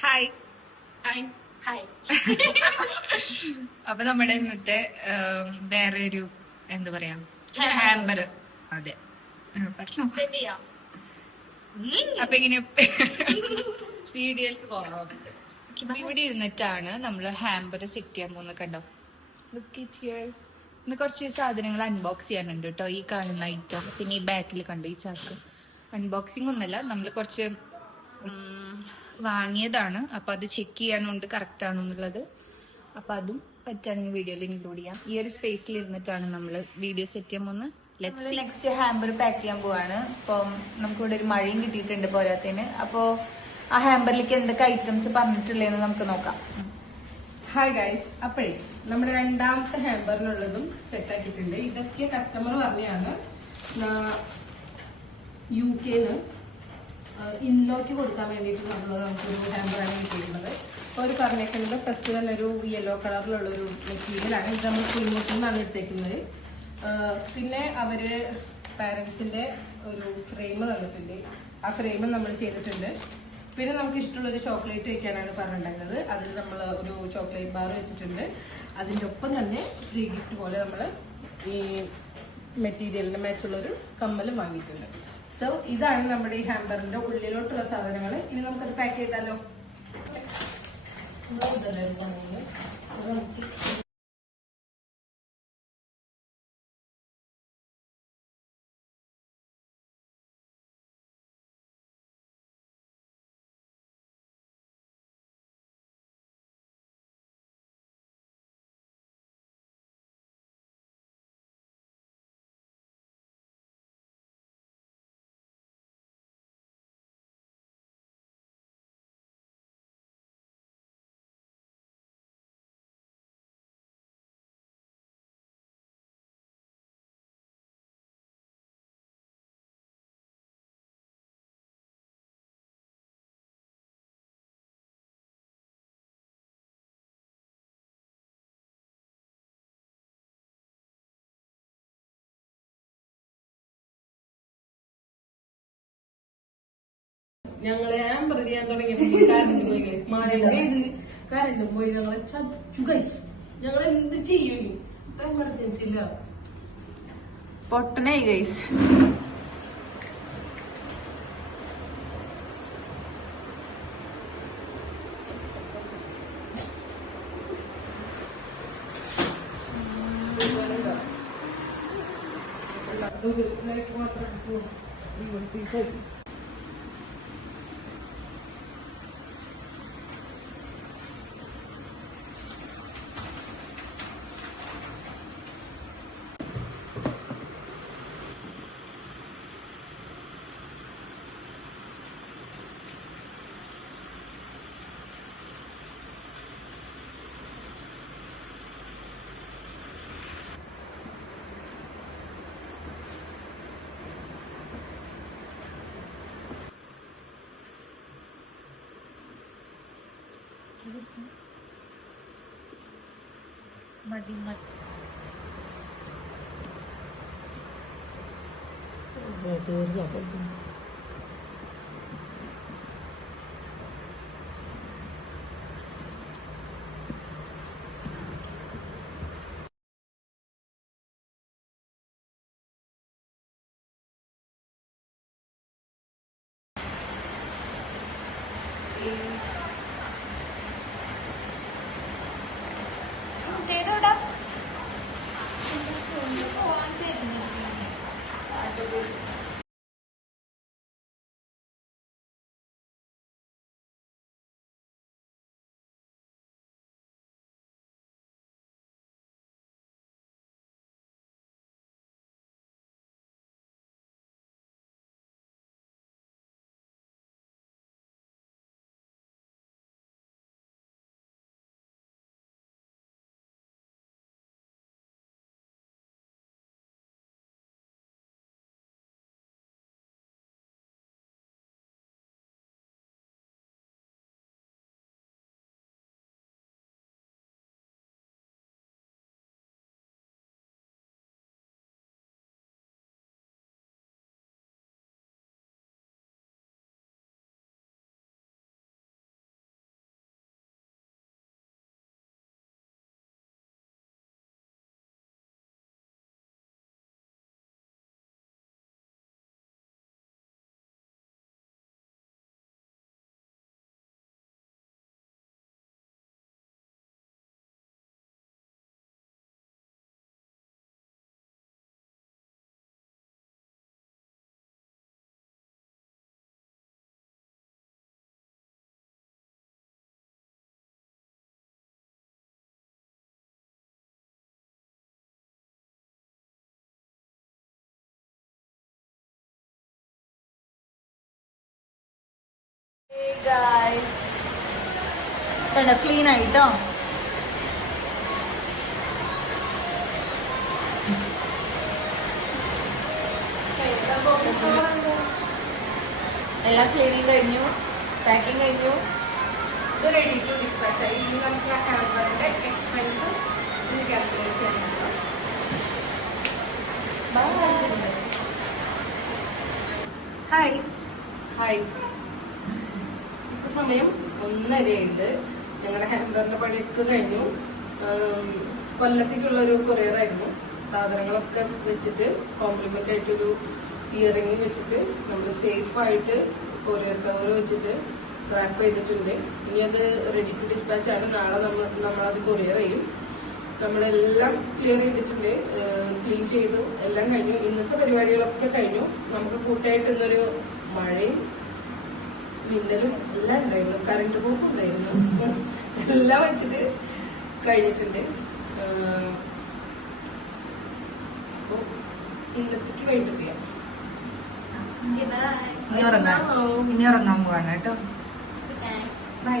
Hi hi hi. അപ്പൊ നമ്മുടെ ഇന്നത്തെ വേറെ ഒരു എന്താ പറയാ ഹാമ്പർ. അതെ സെറ്റ് ചെയ്യാം. അപ്പൊ ഇങ്ങനെ വീഡിയോസ് പോകാം. ഇവിടെ ഇരുന്നിട്ടാണ് നമ്മള് ഹാമ്പർ സെറ്റ് ചെയ്യാൻ പോകുന്നത്. കണ്ടോ, ലുക്ക് ഇറ്റ് ഹിയർ. ഇന്ന് കുറച്ച് സാധനങ്ങൾ അൺബോക്സ് ചെയ്യാനുണ്ട് കേട്ടോ. ഈ കാണുന്ന ഐറ്റം, പിന്നെ ഈ ബാക്കിൽ കണ്ടോ ഈ ചാക്ക്. അൺബോക്സിംഗ് ഒന്നല്ല, നമ്മൾ കുറച്ച് വാങ്ങിയതാണ്. അപ്പൊ അത് ചെക്ക് ചെയ്യാനുണ്ട് കറക്റ്റ് ആണോ എന്നുള്ളത്. അപ്പൊ അതും പറ്റുകയാണെങ്കിൽ വീഡിയോയിൽ ഇൻക്ലൂഡ് ചെയ്യാം. ഈ ഒരു സ്പേസിൽ ഇരുന്നിട്ടാണ് നമ്മൾ വീഡിയോ സെറ്റ് ചെയ്യാൻ പോകുന്നത്. നെക്സ്റ്റ് ഹാമ്പർ പാക്ക് ചെയ്യാൻ പോവാണ്. അപ്പം നമുക്കിവിടെ ഒരു മഴയും കിട്ടിയിട്ടുണ്ട് പോരാത്തതിന്. അപ്പോ ആ ഹാമ്പറിലേക്ക് എന്തൊക്കെ ഐറ്റംസ് പറഞ്ഞിട്ടുള്ളതെന്ന് നമുക്ക് നോക്കാം. ഹായ് ഗൈസ്, അപ്പോഴേ നമ്മുടെ രണ്ടാമത്തെ ഹാമ്പറിനുള്ളതും സെറ്റ് ആക്കിയിട്ടുണ്ട്. ഇതൊക്കെ കസ്റ്റമർ പറഞ്ഞാണ് UK ഇൻലോക്ക് കൊടുക്കാൻ വേണ്ടിയിട്ട് നമുക്കൊരു ഹാമ്പറാണ് കിട്ടിയിരുന്നത്. അപ്പോൾ അവർ പറഞ്ഞേക്കുന്നത് ഫസ്റ്റ് തന്നെ ഒരു യെല്ലോ കളറിലുള്ള ഒരു മെറ്റീരിയലാണ്. ഇത് നമ്മൾ ഫുൾമൂട്ടിൽ നിന്നാണ് എടുത്തേക്കുന്നത്. പിന്നെ അവര് പാരൻസിന്റെ ഒരു ഫ്രെയിം തന്നിട്ടുണ്ട്. ആ ഫ്രെയിം നമ്മൾ ചെയ്തിട്ടുണ്ട്. പിന്നെ നമുക്ക് ഇഷ്ടമുള്ളൊരു ചോക്ലേറ്റ് വയ്ക്കാനാണ് പറഞ്ഞിട്ടുണ്ടായിരുന്നത്. അതിൽ നമ്മൾ ഒരു ചോക്ലേറ്റ് ബാർ വെച്ചിട്ടുണ്ട്. അതിൻ്റെ ഒപ്പം തന്നെ ഫ്രീ ഗിഫ്റ്റ് പോലെ നമ്മൾ ഈ മെറ്റീരിയലിന് മാച്ചുള്ളൊരു കമ്മലും വാങ്ങിയിട്ടുണ്ട്. സോ ഇതാണ് നമ്മുടെ ഈ ഹാമ്പറിന്റെ ഉള്ളിലോട്ടുള്ള സാധനങ്ങൾ. ഇനി നമുക്കത് പാക്ക് ചെയ്താലോ. ഞങ്ങള് ഹാമ്പർ ചെയ്യാൻ തുടങ്ങിയപ്പോൾ കറണ്ട് പോയി ഗൈസ്. കറണ്ട് പോയി ഞങ്ങളെ ചച്ചു ഗൈസ്. ഞങ്ങൾ എന്ത് ചെയ്യും? എമർജൻസി ഇല്ല. പൊട്ടനായി ഗൈസ്. മതി മതി. ഗൈസ്. കണ്ടോ ക്ലീൻ ആയിട്ടോ. എല്ലാം ക്ലീനിങ് കഴിഞ്ഞു, പാക്കിങ് കഴിഞ്ഞു. ഇത് റെഡി ടു ഡിസ്പാച്ച് ആയി. ഇനി നമുക്ക് ആ ഹാമ്പറിന്റെ എക്സ്പെൻസ് കാൽക്കുലേറ്റ് ചെയ്യാനുണ്ടോ. ഹായ്. ഹായ്, ഇപ്പൊ സമയം 1:30 ഞങ്ങളുടെ ഹാമ്പറിന്റെ പണിയൊക്കെ കഴിഞ്ഞു. കൊല്ലത്തേക്കുള്ള ഒരു കൊറിയർ ആയിരുന്നു. സാധനങ്ങളൊക്കെ വെച്ചിട്ട് കോംപ്ലിമെന്റ് ആയിട്ടൊരു ഇയറിംഗ് വെച്ചിട്ട് നമ്മൾ സേഫ് ആയിട്ട് കൊറിയർ കവർ വെച്ചിട്ട് റാപ്പ് ചെയ്തിട്ടുണ്ട്. ഇനി അത് റെഡി ടു ഡിസ്പാച്ച് ആണ്. നാളെ നമ്മളത് കൊറിയർ ചെയ്യും. നമ്മളെല്ലാം ക്ലിയർ ചെയ്തിട്ടുണ്ട്, ക്ലീൻ ചെയ്തു, എല്ലാം കഴിഞ്ഞു. ഇന്നത്തെ പരിപാടികളൊക്കെ കഴിഞ്ഞു. നമുക്ക് കൂട്ടായിട്ട് ഇന്നൊരു മഴയും മിന്നലും എല്ലാം ഉണ്ടായിരുന്നു, കറണ്ട് പോക്കും ഉണ്ടായിരുന്നു. എല്ലാം വെച്ചിട്ട് കഴിഞ്ഞിട്ടുണ്ട്. അപ്പൊ ഇന്നത്തേക്ക് വൈകിട്ട് ചെയ്യാം. ഇനി ഉറങ്ങാൻ പോവാണ് കേട്ടോ. ബൈ.